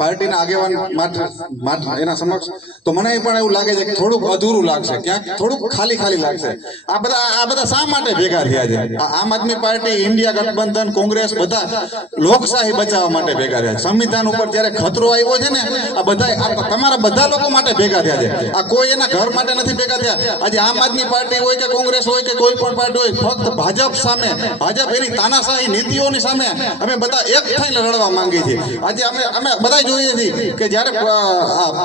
પાર્ટીના આગેવાન માત્ર એના સમક્ષ. તો મને પણ એવું લાગે છે કે થોડુંક અધૂરું લાગશે. ક્યાંક થોડુંક ખાલી ખાલી લાગશે. આ બધા આ બધા શા માટે ભેગા થયા છે? આમ આદમી પાર્ટી, ઇન્ડિયા ગઠબંધન, કોંગ્રેસ બધા લોકશાહી બચાવવા માટે ભેગા થયા સંવિધાન ઉપર જ્યારે ખતરો આવ્યો છે ને, આ બધા તમારા બધા લોકો માટે ભેગા થયા છે. આ કોઈ એના ઘર માટે નથી ભેગા થયા. આજે આમ આદમી પાર્ટી હોય કે કોંગ્રેસ હોય કે કોઈ પણ પાર્ટી હોય, ફક્ત ભાજપ સામે, ભાજપ એની તાનાશાહી નીતિઓની સામે અમે બધા એક થઈને લડવા માંગીએ છીએ. આજે અમે અમે બધા જોઈએ છીએ કે જ્યારે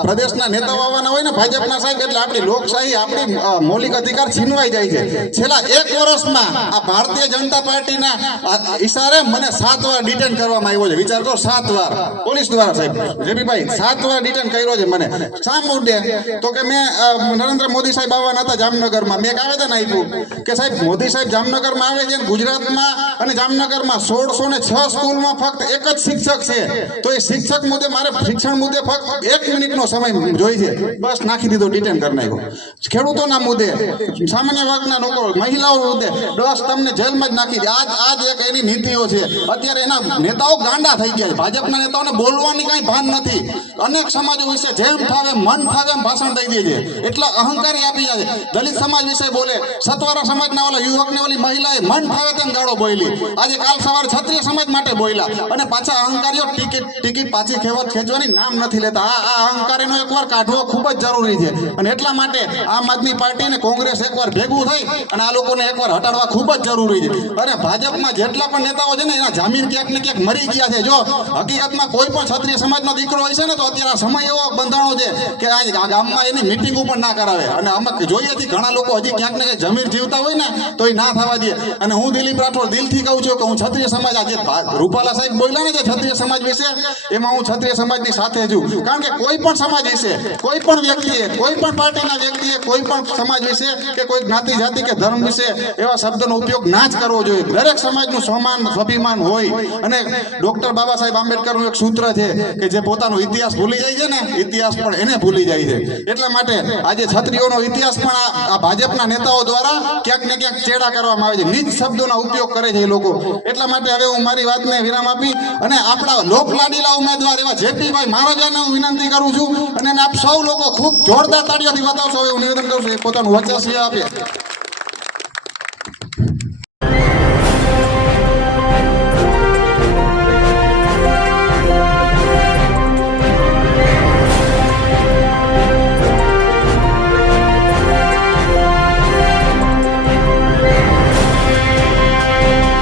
પ્રદેશના નેતાઓ આવવાના હોય ને ભાજપના સાહેબ, એટલે આપણી લોકશાહી, આપણી મૌલિક અધિકાર છીનવાઈ જાય છે. છેલ્લા એક વર્ષમાં આ ભારતીય જનતા પાર્ટીના ઈશારે મને સાત વાર ડિટેન કરવામાં આવ્યો છે. વિચાર કરો, સાત વાર. પોલીસ દ્વારા સાહેબ. જેબીભાઈ સાત વાર ડિટેન કર્યો છે મને. શા મુદ્દે? તો કે મેં નરેન્દ્ર મોદી સાહેબ આવવાના હતા જામનગરમાં. મેં એક આવેદન આપ્યું કે સાહેબ, મોદી સાહેબ જામનગરમાં આવે છે ગુજરાતમાં અને જામનગરમાં સોળસો ને છ સ્કૂલમાં ફક્ત એક જ શિક્ષક છે. તો એ શિક્ષક મુદ્દે મારે શિક્ષણ મુદ્દે ફક્ત એક મિનિટનો સમય જોઈ બસ નાખી દીધો ડિટેન કરી નાખ્યો. ખેડૂતોના મુદ્દે, સામાન્ય વર્ગના લોકો, મહિલાઓ મુદ્દે, બસ તમને જેલમાં જ નાખી દે. આજ આજ એક એની નીતિઓ છે. અત્યારે એના નેતાઓ ગાંડા થઈ ગયા છે. ભાજપના નેતાઓને બોલવાની કાંઈ ભાન નથી. અનેક સમાજો વિશે જેમ ફાવે, મન ફાવે એમ ભાષણ દઈ દે છે. એટલા અહંકારી આપી જાય દલિત સમાજ વિશે બોલે, સતવારા સમાજના ઓલા યુવકને ઓલી મહિલાએ મન ફાવે તેમ ગાળો બોલી આજે કાલ સવારે ક્ષત્રિય સમાજ માટે બોલ્યા અને પાછા અહંકારીઓ ટિકિટ ટિકિટ પાછી એવો બંધાણો છે કે આ એની મિટિંગ પણ ના કરાવે. અને અમે જોઈએ ઘણા લોકો હજી ક્યાંક ને જમીન જીવતા હોય ને તો એ ના થવા દે. અને હું દિલીપ રાઠોડ દિલથી કહું છું કે હું ક્ષત્રિય સમાજ આજે રૂપાલા સાહેબ બોલ્યા ને, જે ક્ષત્રિય સમાજ વિશે, એમાં હું સમાજની સાથે છું. કારણ કે કોઈ પણ સમાજ વિશે, કોઈ પણ વ્યક્તિએ, કોઈ પણ પાર્ટીના વ્યક્તિએ, કોઈ પણ સમાજ વિશે કે કોઈ જ્ઞાતિ, જાતિ કે ધર્મ વિશે એવા શબ્દનો ઉપયોગ ના જ કરવો જોઈએ. દરેક સમાજનું સમાન, સ્વાભિમાન હોય. અને ડોક્ટર બાબા સાહેબ આંબેડકરનું એક સૂત્ર છે કે જે પોતાનો ઇતિહાસ ભૂલી જાય છે ને, ઇતિહાસ પણ એને ભૂલી જાય છે. એટલા માટે આજે છત્રીઓનો ઇતિહાસ પણ આ ભાજપના નેતાઓ દ્વારા ક્યાંક ને ક્યાંક ચેડા કરવામાં આવે છે. નીચ શબ્દોના ઉપયોગ કરે છે એ લોકો. એટલા માટે હવે હું મારી વાતને વિરામ આપી અને આપણા લોકલાડીલા ઉમેદવાર એવા જેપીભાઈ મહારાજાને હું વિનંતી કરું છું અને આપ સૌ લોકો ખૂબ જોરદાર તાળીઓથી બતાવશો એવું નિવેદન કરું છું, એ પોતાનું વર્ચસ્વ આપે.